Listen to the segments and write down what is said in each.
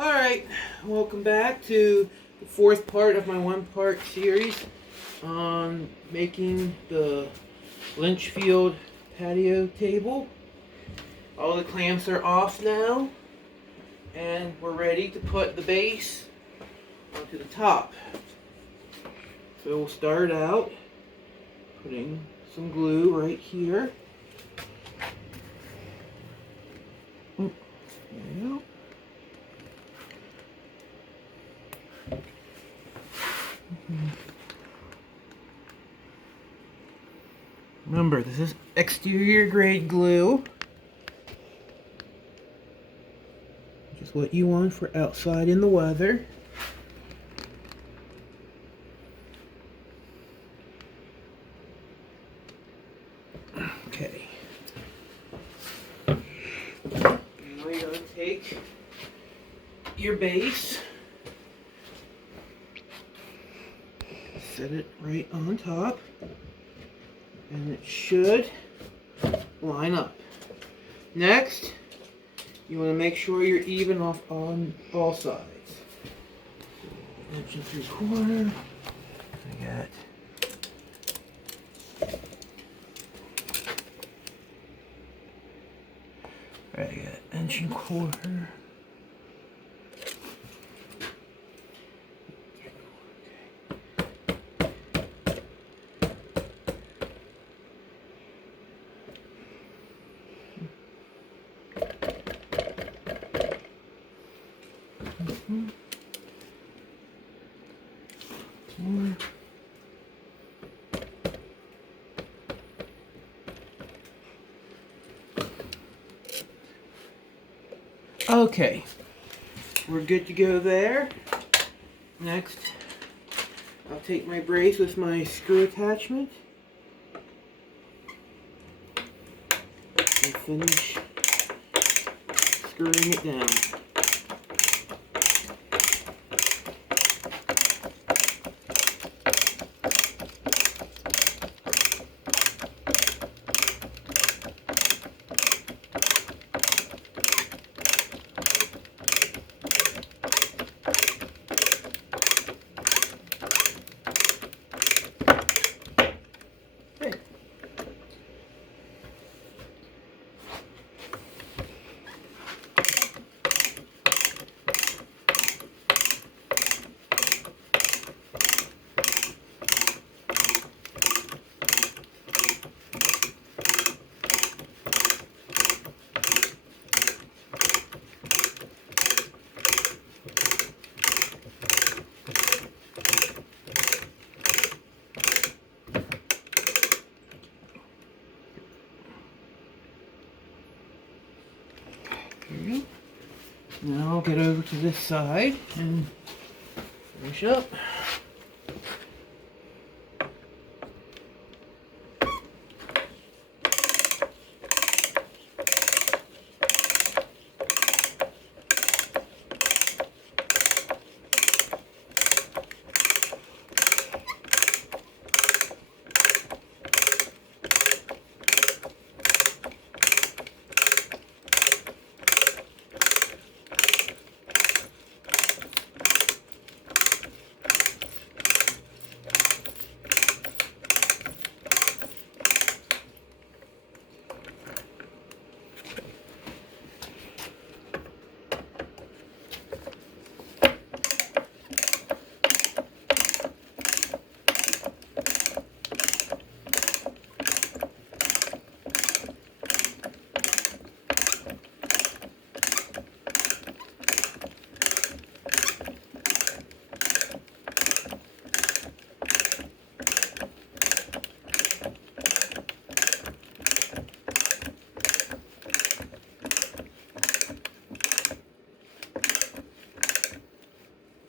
Alright, welcome back to the fourth part of my one-part series on making the Lynchfield patio table. All the clamps are off now, and we're ready to put the base onto the top. So we'll start out putting some glue right here. There you go. Remember, this is exterior grade glue, which is what you want for outside in the weather. Okay. Now you're going to take your base, set it right on top, and it should line up. Next, you want to make sure you're even off on all sides. 1 3/4. I got I got 1 1/4. Okay, we're good to go there. Next, I'll take my brace with my screw attachment and finish screwing it down. Now I'll get over to this side and finish up.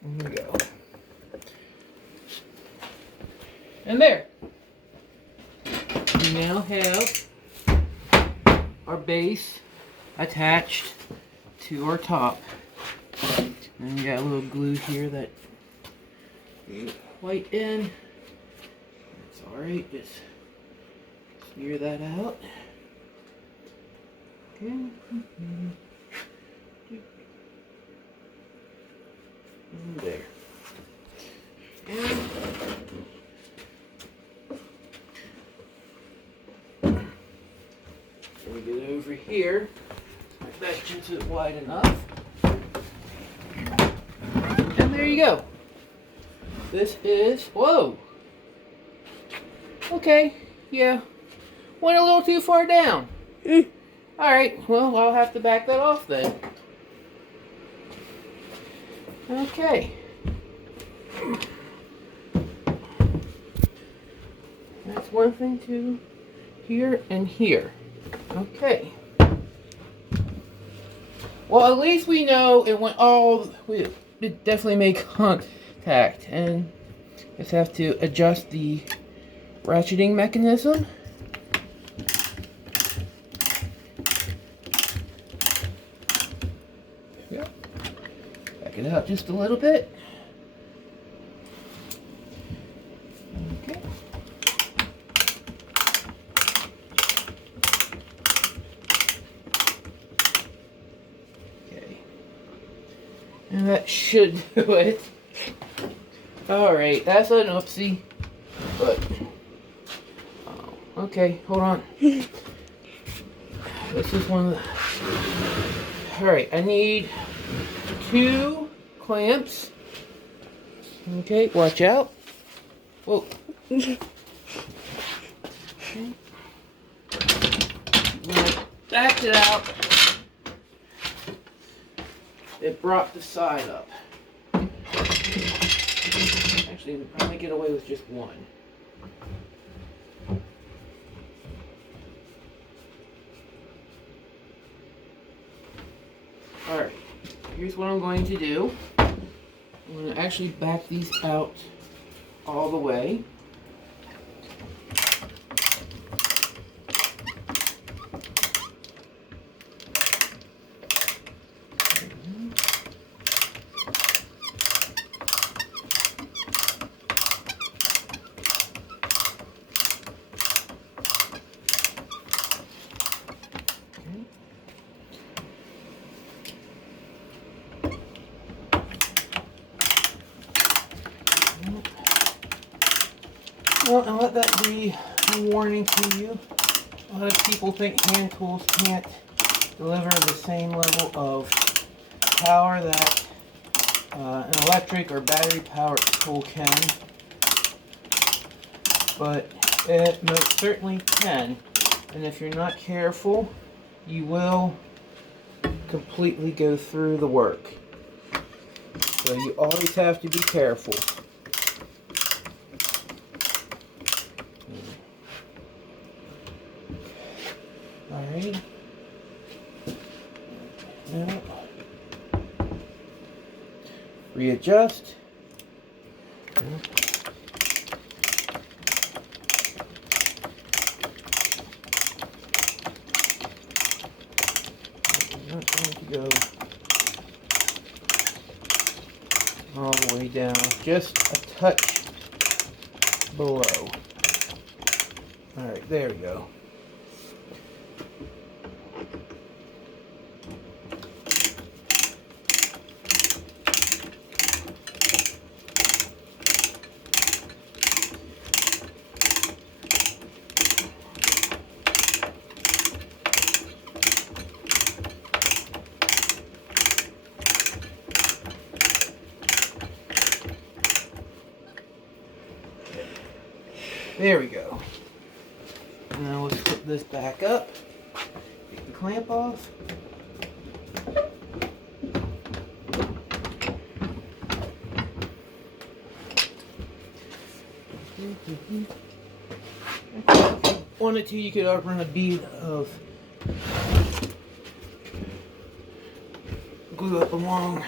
There we go. And there. We now have our base attached to our top. And we got a little glue here that we white in. That's alright, just smear that out. Okay. There. And we get over here. That shoots it wide enough. And there you go. This is, whoa. Okay, yeah. Went a little too far down. Alright, well, I'll have to back that off then. Okay. That's one thing to here and here. Okay. Well, at least we know it went all, it definitely made contact. And just have to adjust the ratcheting mechanism. There we go. Back it up just a little bit. Okay. Okay. And that should do it. Alright, that's an oopsie. But, okay, hold on. This is one of the... Alright, I need 2 clamps. Okay, watch out. Whoa. Okay. When I backed it out, it brought the side up. Actually, we probably get away with just one. Alright, here's what I'm going to do. I'm going to actually back these out all the way. Well, and let that be a warning to you. A lot of people think hand tools can't deliver the same level of power that an electric or battery powered tool can. But it most certainly can. And if you're not careful, you will completely go through the work. So you always have to be careful. Alright. Now, readjust. I'm not going to go all the way down, just a touch below. Alright, there we go. There we go. Now let's put this back up. Take the clamp off. If you wanted to, you could run a bead of glue up along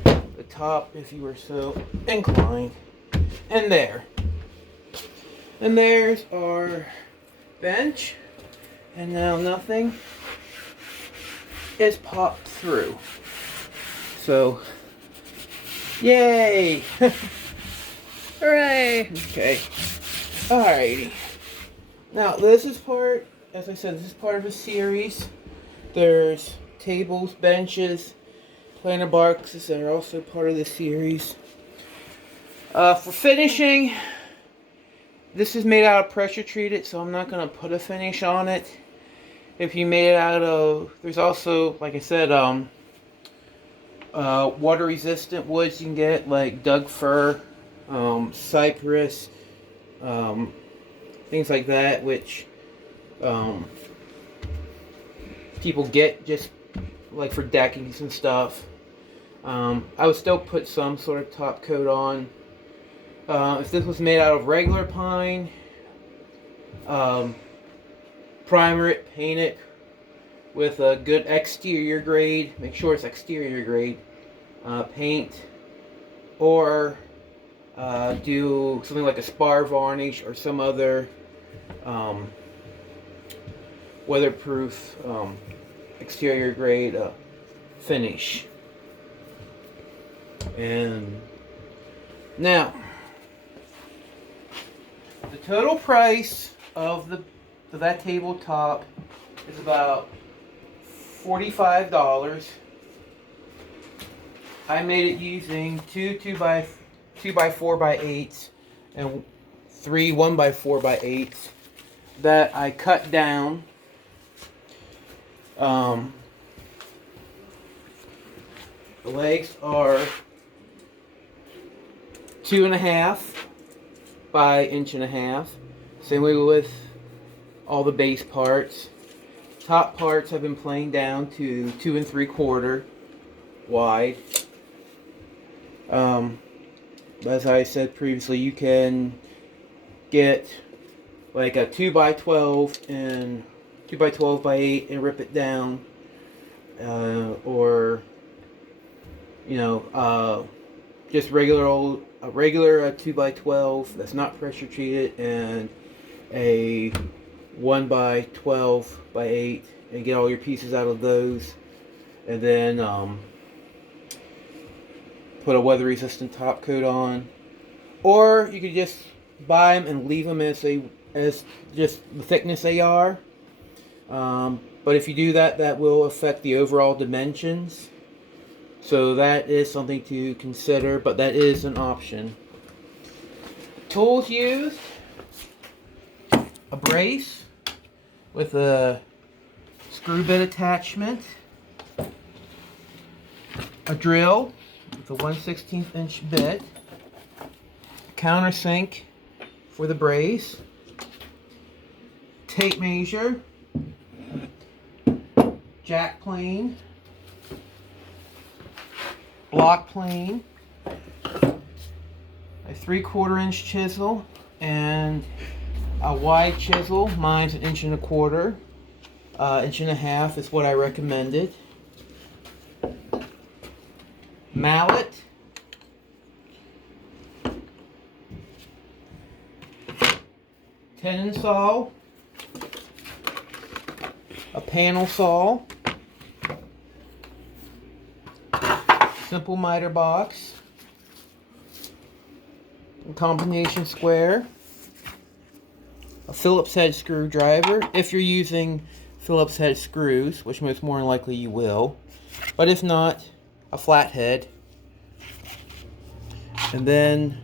the top if you were so inclined. And there. And there's our bench. And now nothing is popped through. So, yay! Hooray! Okay. Alrighty. Now this is part, as I said, this is part of a series. There's tables, benches, planter boxes that are also part of the series. For finishing, this is made out of pressure treated, so I'm not going to put a finish on it. If you made it out of, there's also, like I said, water resistant woods you can get, like Doug fir, cypress, things like that, which people get just like for deckings and stuff. I would still put some sort of top coat on. If this was made out of regular pine, primer it, paint it with a good exterior grade. Make sure it's exterior grade paint, or do something like a spar varnish or some other weatherproof exterior grade finish. And now, the total price of that tabletop is about $45. I made it using two 2x4x8s and three 1x4x8s that I cut down. The legs are 2.5 by 1.5 inches. Same way with all the base parts. Top parts have been planed down to 2 3/4 wide. As I said previously, you can get like a 2x12 and 2x12x8 and rip it down, or just a regular 2x12 that's not pressure treated, and a 1x12x8, and get all your pieces out of those, and then put a weather resistant top coat on. Or you could just buy them and leave them as just the thickness they are. But if you do that, that will affect the overall dimensions. So that is something to consider, but that is an option. Tools used: a brace with a screw bit attachment, a drill with a 1/16 inch bit, a countersink for the brace, tape measure, jack plane, block plane, a 3/4 inch chisel, and a wide chisel. Mine's 1.25 inches. 1.5 inches is what I recommended. Mallet, tenon saw, a panel saw, simple miter box, a combination square, a Phillips head screwdriver, if you're using Phillips head screws, which most more than likely you will, but if not, a flathead, and then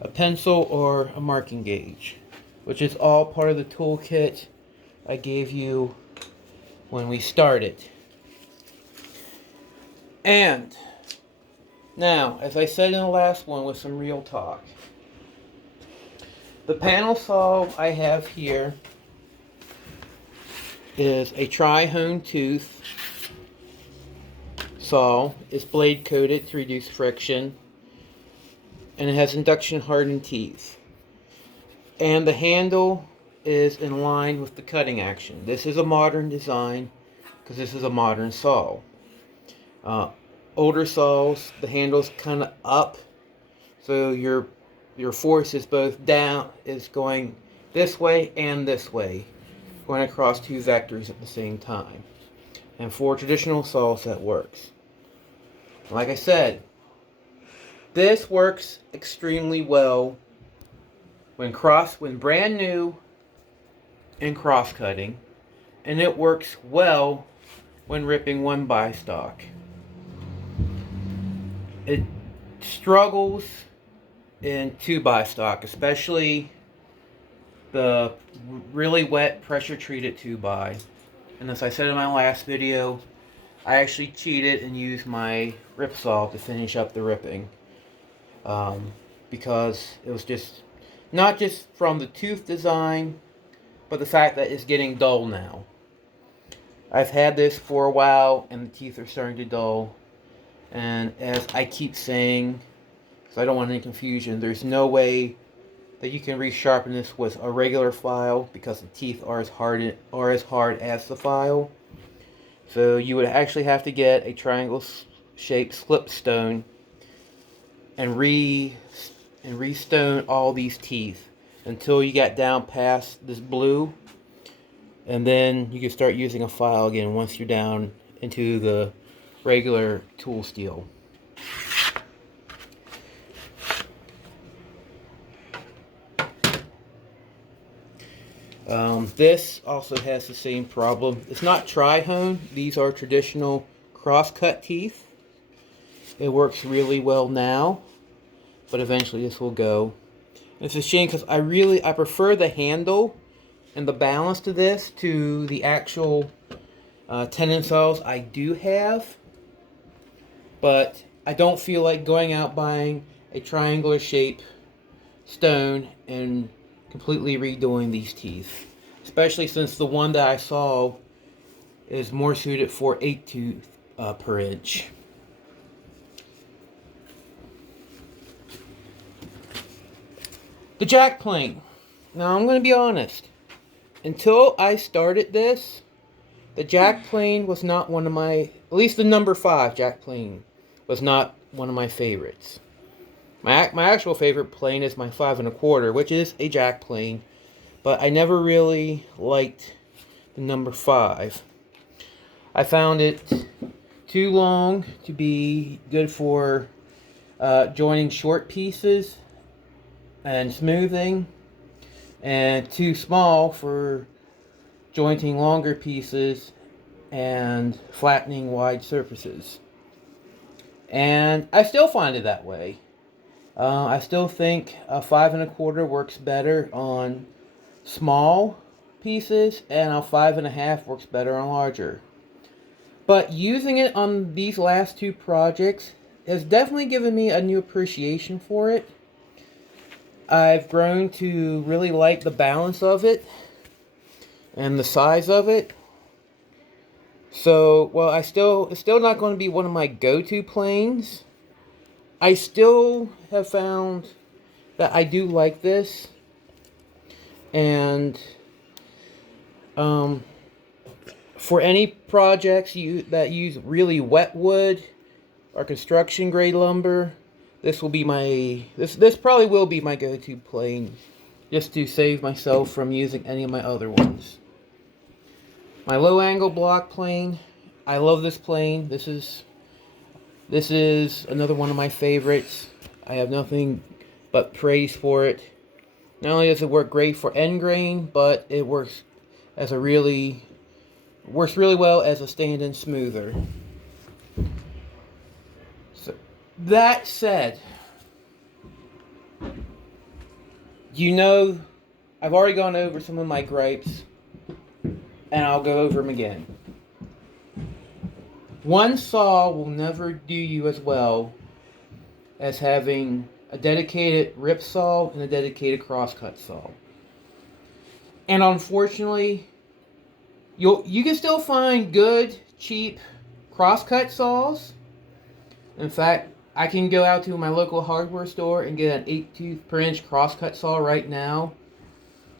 a pencil or a marking gauge, which is all part of the toolkit I gave you when we started. And now, as I said in the last one with some real talk, the panel saw I have here is a tri-hone tooth saw. It's blade coated to reduce friction, and it has induction hardened teeth, and the handle is in line with the cutting action. This is a modern design because this is a modern saw. Older saws, the handle's kind of up, so your force is both down, is going this way and this way, going across two vectors at the same time. And for traditional saws, that works. Like I said, this works extremely well when brand new and cross cutting, and it works well when ripping 1x stock. it struggles in 2x stock, especially the really wet pressure treated 2x. And as I said in my last video, I actually cheated and used my rip saw to finish up the ripping. Because it was just, not just from the tooth design, but the fact that it's getting dull now. I've had this for a while and the teeth are starting to dull. And as I keep saying, because I don't want any confusion, there's no way that you can resharpen this with a regular file because the teeth are as hard as the file. So you would actually have to get a triangle shaped slipstone and restone all these teeth until you get down past this blue, and then you can start using a file again once you're down into the regular tool steel. This also has the same problem. It's not tri-hone. These are traditional cross-cut teeth. It works really well now, but eventually this will go. It's a shame because I prefer the handle and the balance to this to the actual tenon saws I do have, but I don't feel like going out buying a triangular shape stone and completely redoing these teeth, especially since the one that I saw is more suited for 8 tooth per inch. The jack plane. Now I'm going to be honest. Until I started this, the jack plane was not one of my, at least the number 5 jack plane was not one of my favorites. My actual favorite plane is my 5 1/4, which is a jack plane, but I never really liked the number 5. I found it too long to be good for joining short pieces and smoothing, and too small for jointing longer pieces and flattening wide surfaces. And I still find it that way. I still think a 5 1/4 works better on small pieces, and a 5 1/2 works better on larger. But using it on these last 2 projects has definitely given me a new appreciation for it. I've grown to really like the balance of it and the size of it. So, well, it's still not going to be one of my go-to planes. I still have found that I do like this, and for any projects that use really wet wood or construction grade lumber, this probably will be my go-to plane, just to save myself from using any of my other ones. My low angle block plane, I love this plane. This is another one of my favorites. I have nothing but praise for it. Not only does it work great for end grain, but it works really well as a stand-in smoother. So, that said, I've already gone over some of my gripes, and I'll go over them again. One saw will never do you as well as having a dedicated rip saw and a dedicated crosscut saw. And unfortunately, you can still find good, cheap crosscut saws. In fact, I can go out to my local hardware store and get an 8 tooth per inch crosscut saw right now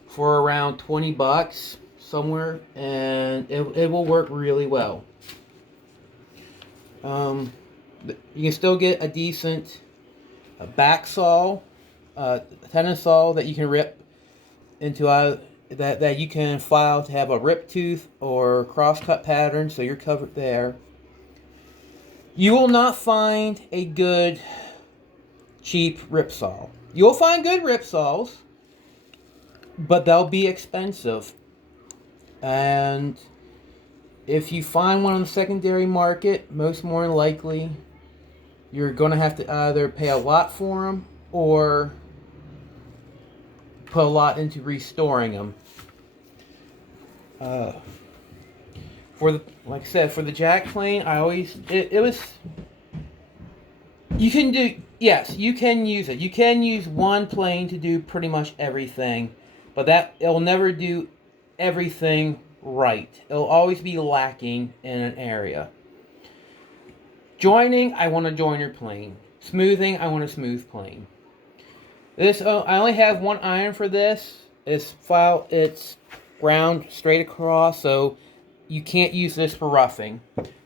for around $20 somewhere, and it will work really well. You can still get a decent back saw, tenon saw that you can rip into that you can file to have a rip tooth or crosscut pattern, so you're covered there. You will not find a good cheap rip saw. You'll find good rip saws, but they'll be expensive. And if you find one on the secondary market, most more likely you're going to have to either pay a lot for them or put a lot into restoring them. Like I said, for the jack plane, it was, you can do, yes, you can use it. You can use one plane to do pretty much everything, but it'll never do everything right. It'll always be lacking in an area. Joining, I want a joiner plane. Smoothing, I want a smooth plane. This, I only have one iron for this. It's ground straight across, so you can't use this for roughing.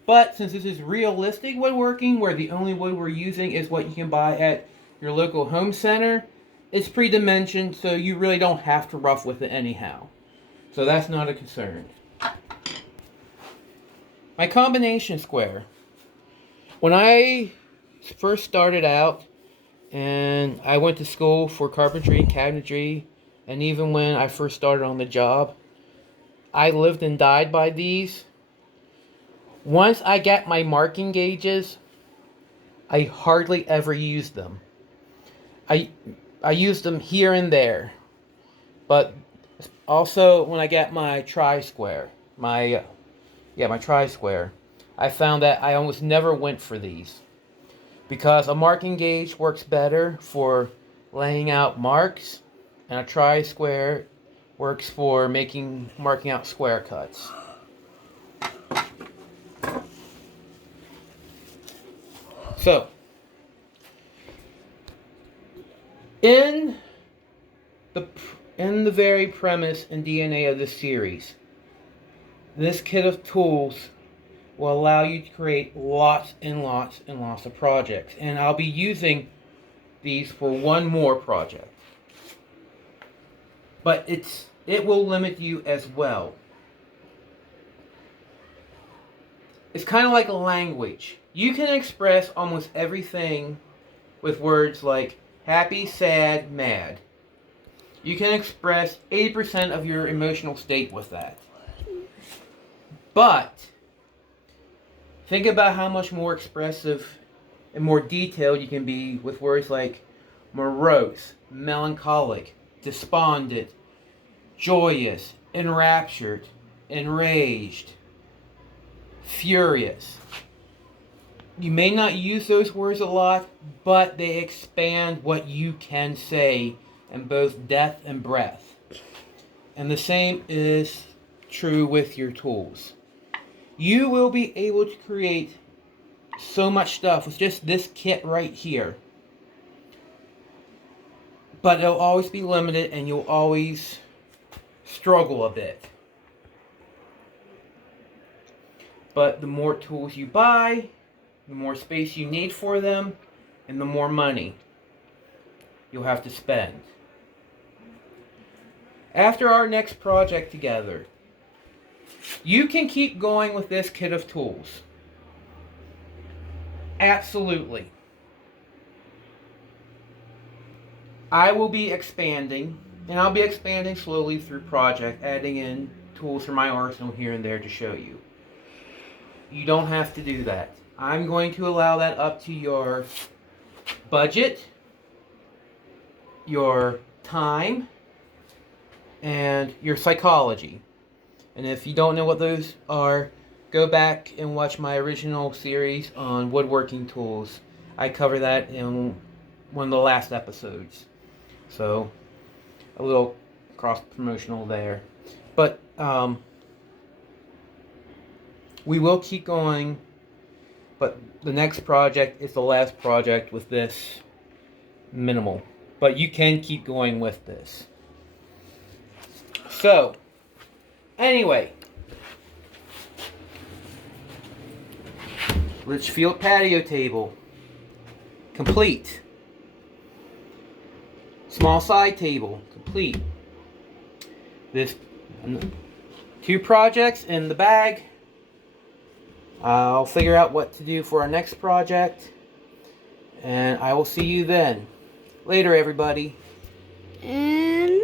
But since this is realistic woodworking, where the only wood we're using is what you can buy at your local home center, it's pre-dimensioned, so you really don't have to rough with it anyhow. So that's not a concern. My combination square. When I first started out, and I went to school for carpentry and cabinetry, and even when I first started on the job, I lived and died by these. Once I got my marking gauges, I hardly ever used them. I used them here and there, but also when I got my tri-square, my tri-square, I found that I almost never went for these, because a marking gauge works better for laying out marks, and a tri-square works for marking out square cuts. So, in the very premise and DNA of this series, this kit of tools will allow you to create lots and lots and lots of projects. And I'll be using these for one more project. But it will limit you as well. It's kind of like a language. You can express almost everything with words like happy, sad, mad. You can express 80% of your emotional state with that. But think about how much more expressive and more detailed you can be with words like morose, melancholic, despondent, joyous, enraptured, enraged, furious. You may not use those words a lot, but they expand what you can say in both depth and breadth. And the same is true with your tools. You will be able to create so much stuff with just this kit right here. But it'll always be limited, and you'll always struggle a bit. But the more tools you buy, the more space you need for them, and the more money you'll have to spend. After our next project together, you can keep going with this kit of tools. Absolutely. I will be expanding, and I'll be expanding slowly through project, adding in tools from my arsenal here and there to show you. You don't have to do that. I'm going to allow that up to your budget, your time, and your psychology. And if you don't know what those are, go back and watch my original series on woodworking tools. I cover that in one of the last episodes. So, a little cross-promotional there. But, we will keep going. But the next project is the last project with this minimal. But you can keep going with this. So, anyway. Litchfield patio table. Complete. Small side table. Complete. This 2 projects in the bag. I'll figure out what to do for our next project. And I will see you then. Later, everybody. And